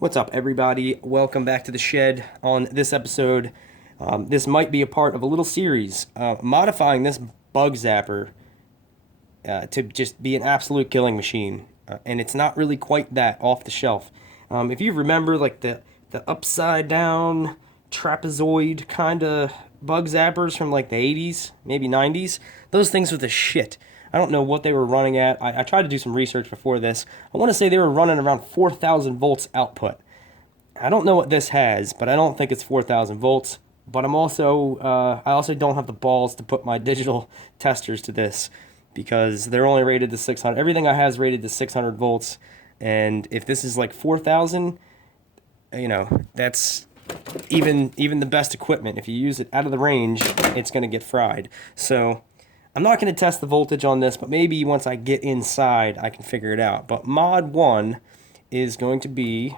What's up, everybody? Welcome back to the shed. On this episode, this might be a part of a little series modifying this Bug Zapper to just be an absolute killing machine. And it's not really quite that off the shelf. If you remember, like the upside down trapezoid kind of Bug Zappers from like the 80s, maybe 90s, those things were the shit. I don't know what they were running at. I tried to do some research before this. I want to say they were running around 4,000 volts output. I don't know what this has, but I don't think it's 4,000 volts. But I also don't have the balls to put my digital testers to this because they're only rated to 600. Everything I have is rated to 600 volts, and if this is like 4,000, that's even the best equipment. If you use it out of the range, it's going to get fried. So I'm not going to test the voltage on this, but maybe once I get inside, I can figure it out. But mod 1 is going to be,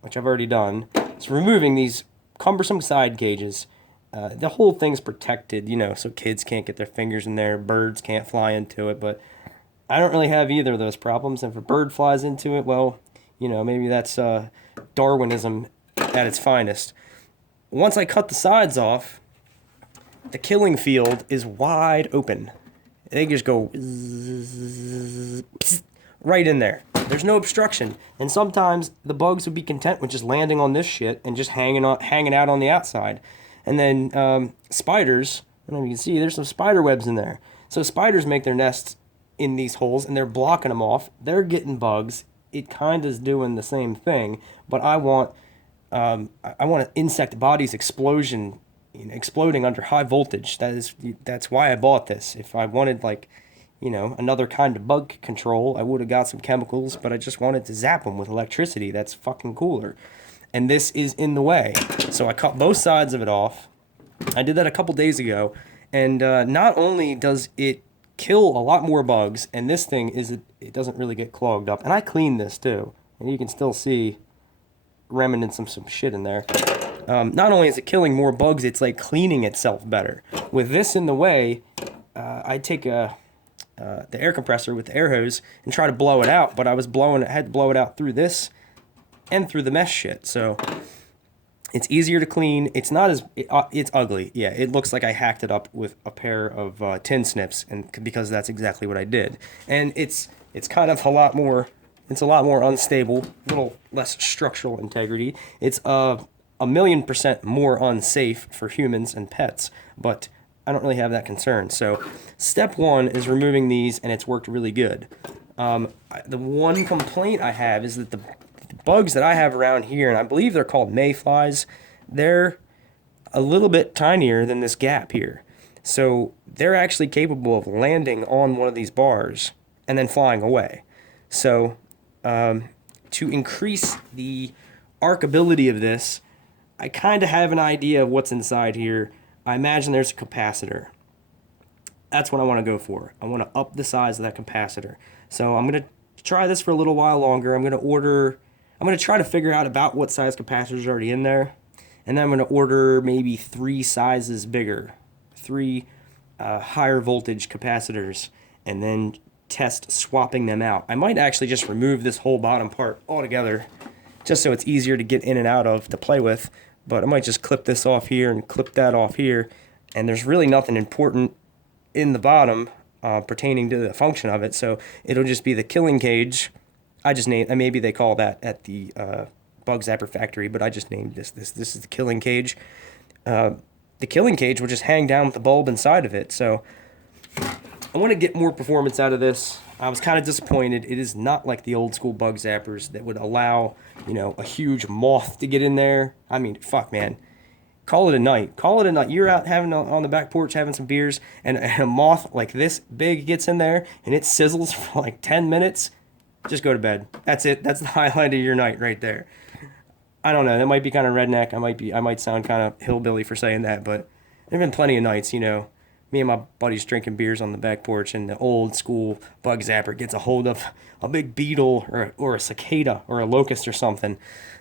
which I've already done, is removing these cumbersome side cages. The whole thing's protected, so kids can't get their fingers in there, birds can't fly into it, but I don't really have either of those problems. And if a bird flies into it, well, maybe that's Darwinism at its finest. Once I cut the sides off, the killing field is wide open. They just go right in there. There's no obstruction. And sometimes the bugs would be content with just landing on this shit and just hanging out on the outside. And then spiders, I don't know if you can see, there's some spider webs in there. So spiders make their nests in these holes and they're blocking them off. They're getting bugs. It kind of is doing the same thing, but I want an insect body's exploding under high voltage. That's why I bought this. If I wanted another kind of bug control, I would have got some chemicals, but I just wanted to zap them with electricity. That's fucking cooler. And this is in the way. So I cut both sides of it off. I did that a couple days ago, and not only does it kill a lot more bugs, and this thing it doesn't really get clogged up. And I cleaned this too, and you can still see remnants of some shit in there. Not only is it killing more bugs, it's like cleaning itself better. With this in the way, I take the air compressor with the air hose and try to blow it out, but I had to blow it out through this and through the mesh shit. So it's easier to clean. It's not as it's ugly. Yeah, it looks like I hacked it up with a pair of tin snips, and because that's exactly what I did. And it's kind of a lot more unstable, a little less structural integrity. It's a million% more unsafe for humans and pets, but I don't really have that concern. So step 1 is removing these, and it's worked really good. The one complaint I have is that the bugs that I have around here, and I believe they're called mayflies, they're a little bit tinier than this gap here. So they're actually capable of landing on one of these bars and then flying away. So to increase the arcability of this, I kind of have an idea of what's inside here. I imagine there's a capacitor. That's what I want to go for. I want to up the size of that capacitor. So I'm going to try this for a little while longer. I'm going to try to figure out about what size capacitor is already in there. And then I'm going to order maybe 3 sizes bigger, 3 higher voltage capacitors, and then test swapping them out. I might actually just remove this whole bottom part altogether, just so it's easier to get in and out of to play with. But I might just clip this off here and clip that off here, and there's really nothing important in the bottom pertaining to the function of it, so it'll just be the killing cage. Maybe they call that at the Bug Zapper factory, but I just named this is the killing cage. The killing cage will just hang down with the bulb inside of it, so I want to get more performance out of this. I was kind of disappointed. It is not like the old school Bug Zappers that would allow, a huge moth to get in there. I mean, fuck, man. Call it a night. Call it a night. You're out on the back porch having some beers, and a moth like this big gets in there, and it sizzles for like 10 minutes. Just go to bed. That's it. That's the highlight of your night right there. I don't know. That might be kind of redneck. I might sound kind of hillbilly for saying that, but there have been plenty of nights, me and my buddies drinking beers on the back porch, and the old school Bug Zapper gets a hold of a big beetle or a cicada or a locust or something,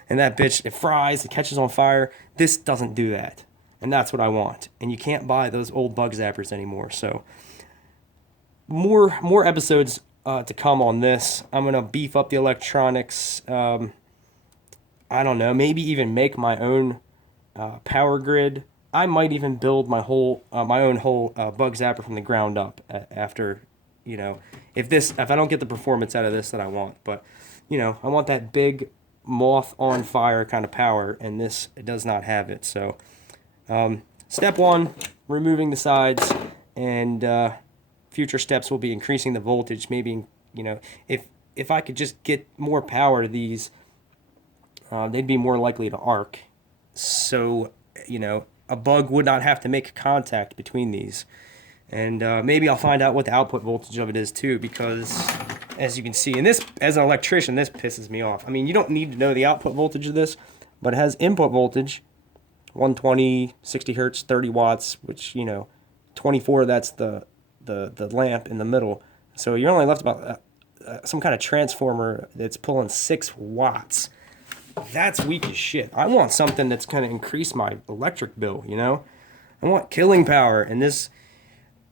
and that bitch, it fries, it catches on fire. This doesn't do that, and that's what I want. And you can't buy those old Bug Zappers anymore. So more episodes to come on this. I'm gonna beef up the electronics. I don't know, maybe even make my own power grid. I might even build my own whole Bug Zapper from the ground up after, you know, if I don't get the performance out of this that I want. But, you know, I want that big moth on fire kind of power, and this does not have it. So, step one, removing the sides, and future steps will be increasing the voltage. Maybe, you know, if I could just get more power to these, they'd be more likely to arc. So, you know, a bug would not have to make contact between these. And maybe I'll find out what the output voltage of it is too, because as you can see, and this, as an electrician, this pisses me off. I mean, you don't need to know the output voltage of this, but it has input voltage, 120, 60 hertz, 30 watts, which, you know, 24, that's the lamp in the middle. So you're only left about some kind of transformer that's pulling 6 watts. That's weak as shit. I want something that's going to increase my electric bill, you know? I want killing power, and this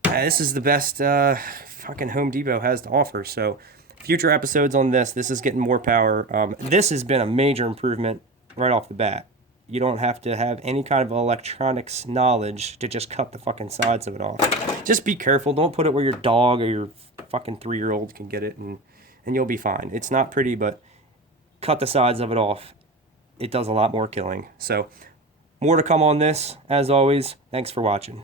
is the best fucking Home Depot has to offer. So future episodes on this is getting more power. This has been a major improvement right off the bat. You don't have to have any kind of electronics knowledge to just cut the fucking sides of it off. Just be careful. Don't put it where your dog or your fucking 3-year-old can get it, and you'll be fine. It's not pretty, but cut the sides of it off. It does a lot more killing. So more to come on this. As always, thanks for watching.